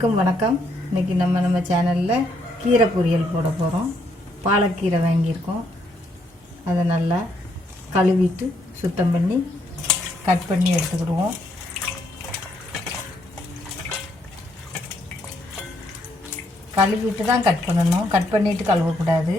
அனைவருக்கும் வணக்கம். இன்றைக்கி நம்ம சேனலில் கீரை பொரியல் போட போகிறோம். பாலக்கீரை வாங்கியிருக்கோம். அதை நல்லா கழுவிட்டு சுத்தம் பண்ணி கட் பண்ணி எடுத்துக்கிடுவோம். கழுவிட்டு தான் கட் பண்ணணும், கட் பண்ணிவிட்டு கழுவக்கூடாது.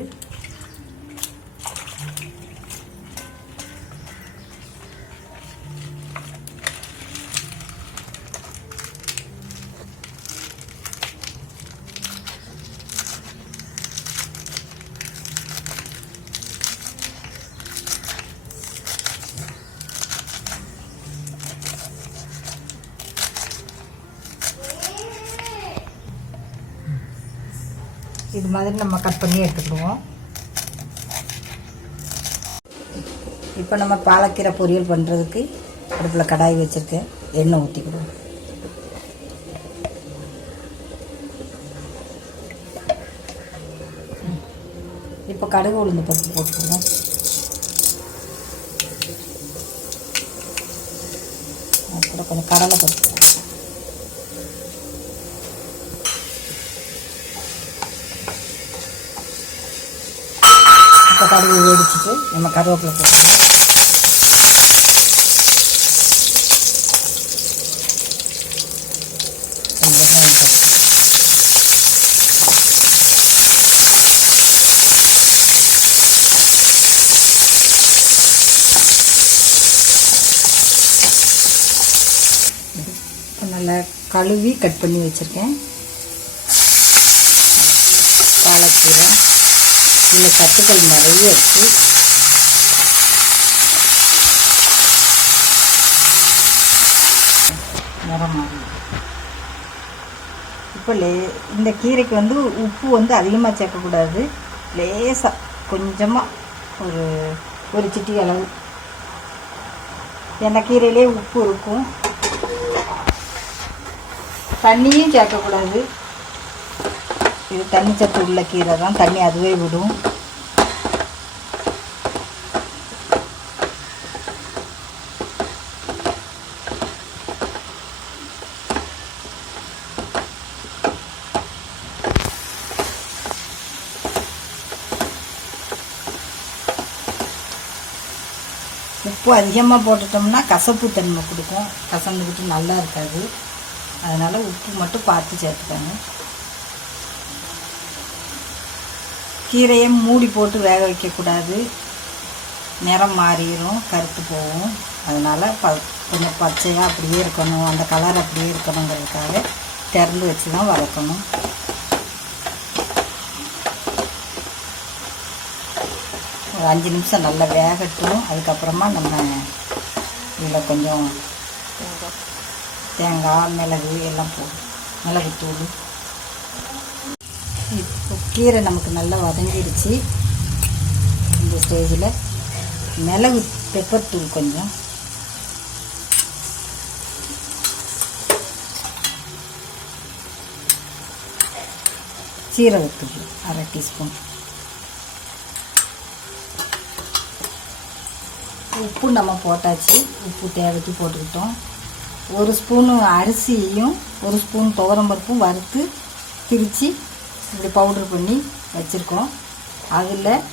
இது மாதிரி நம்ம கட் பண்ணி எடுத்துக்கிடுவோம். இப்போ நம்ம பாலக்கீரை பொரியல் பண்ணுறதுக்கு அடுப்பில் கடாய் வச்சுருக்கேன். எண்ணெய் ஊற்றிக்கிடுவோம். இப்போ கடுகு உளுந்து பருப்பு போட்டுக்கிடுவோம். அப்புறம் கொஞ்சம் கடலை பருப்பு, இப்போ கடுகு வேடிச்சுட்டு நம்ம கருவேப்பிலை போட்டுக்கணும். நல்லா கழுவி கட் பண்ணி வச்சுருக்கேன் பாலக்கீரை. இதில் சத்துக்கள் நிறைய இருக்குது. நிறமாக இப்போ இந்த கீரைக்கு உப்பு அதிகமாக சேர்க்கக்கூடாது. லேசாக கொஞ்சமாக ஒரு சிட்டி அளவு. ஏன்னா கீரையிலே உப்பு இருக்கும். தண்ணியும் சேர்க்கக்கூடாது. இது தண்ணி சத்து உள்ள கீரை தான், தண்ணி அதுவே விடும். உப்பு அதிகமாக போட்டுட்டோம்னா கசப்பு தன்மை கொடுக்கும், கசந்துக்கிட்டு நல்லா இருக்காது. அதனால் உப்பு மட்டும் பார்த்து சேர்த்துக்கோங்க. கீரையை மூடி போட்டு வேக வைக்கக்கூடாது, நிறம் மாறிடும், கருத்து போகும். அதனால் கொஞ்சம் பச்சையாக அப்படியே இருக்கணும், அந்த கலர் அப்படியே இருக்கணுங்கிறதுக்காக திறந்து வச்சு தான் வதக்கணும். ஒரு 5 நிமிஷம் நல்லா வேகட்டும். அதுக்கப்புறமா நம்ம இதில் கொஞ்சம் தேங்காய், மிளகு எல்லாம் போடும், மிளகுத்தூள். இப்போ கீரை நமக்கு நல்லா வதங்கிடுச்சு. இந்த ஸ்டேஜில் மிளகு பெப்பர் தூள் கொஞ்சம், சீரகத்தூள் 1/2 டீஸ்பூன், உப்பு நம்ம போட்டாச்சு. உப்பு தேவைக்கு போட்டுக்கிட்டோம். 1 ஸ்பூனு அரிசியையும் 1 ஸ்பூன் துவரம்பருப்பும் வறுத்து திரித்து இப்படி பவுட்ரு பண்ணி வச்சுருக்கோம். அதில்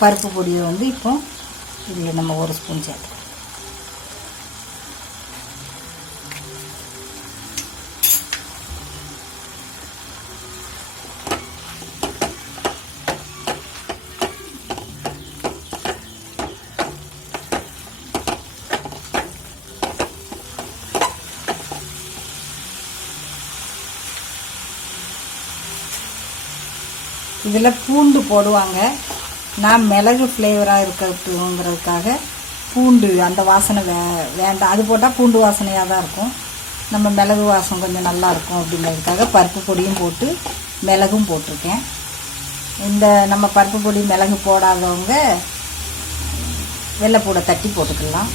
பருப்பு பொடியை இப்போ இதில் நம்ம 1 ஸ்பூன் சேர்த்துக்கோம். இதில் பூண்டு போடுவாங்க. நான் மிளகு ஃப்ளேவராக இருக்கட்டுங்கிறதுக்காக பூண்டு அந்த வாசனை வேண்டாம். அது போட்டால் பூண்டு வாசனையாக தான் இருக்கும். நம்ம மிளகு வாசம் கொஞ்சம் நல்லாயிருக்கும் அப்படிங்கிறதுக்காக பருப்பு பொடியும் போட்டு மிளகும் போட்டிருக்கேன். இந்த நம்ம பருப்பு பொடி மிளகு போடாதவங்க வெள்ளைப்பூடை தட்டி போட்டுக்கலாம்.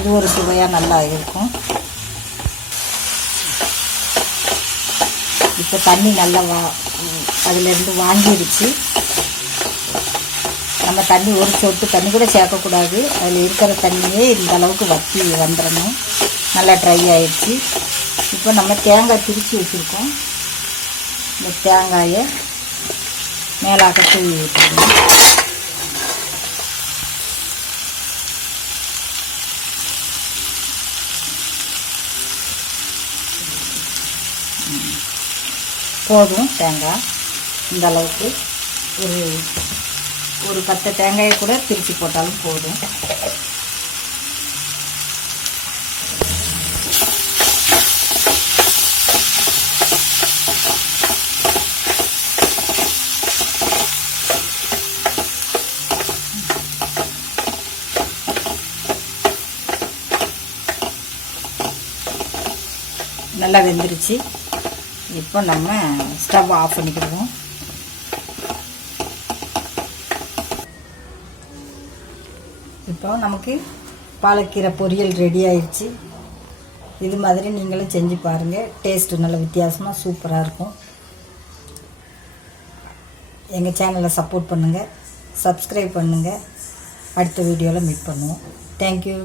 இது ஒரு சுவையாக நல்லா இருக்கும். இப்போ தண்ணி நல்லா அதிலேருந்து வாங்கிடுச்சு. நம்ம தண்ணி ஒரு சொட்டு தண்ணி கூட சேர்க்கக்கூடாது. அதில் இருக்கிற தண்ணியே இந்த அளவுக்கு வற்றி வந்துடணும். நல்லா ட்ரை ஆகிடுச்சு. இப்போ நம்ம தேங்காய் திரித்து வச்சுருக்கோம். இந்த தேங்காயை மேலாக்க தூவி விட்டுருவோம். போதும் தேங்காய் இந்த அளவுக்கு. ஒரு 10 தேங்காயை கூட திரிச்சு போட்டாலும் போதும். நல்லா வெந்துருச்சு. இப்போ நம்ம ஸ்டவ் ஆஃப் பண்ணிக்கிடுவோம். இப்போ நமக்கு பாலக்கீரை பொரியல் ரெடி ஆயிடுச்சு. இது மாதிரி நீங்களும் செஞ்சு பாருங்கள். டேஸ்ட்டு நல்ல வித்தியாசமாக சூப்பராக இருக்கும். எங்கள் சேனலை சப்போர்ட் பண்ணுங்கள், சப்ஸ்கிரைப் பண்ணுங்கள். அடுத்த வீடியோவில் மீட் பண்ணுவோம். தேங்க்யூ.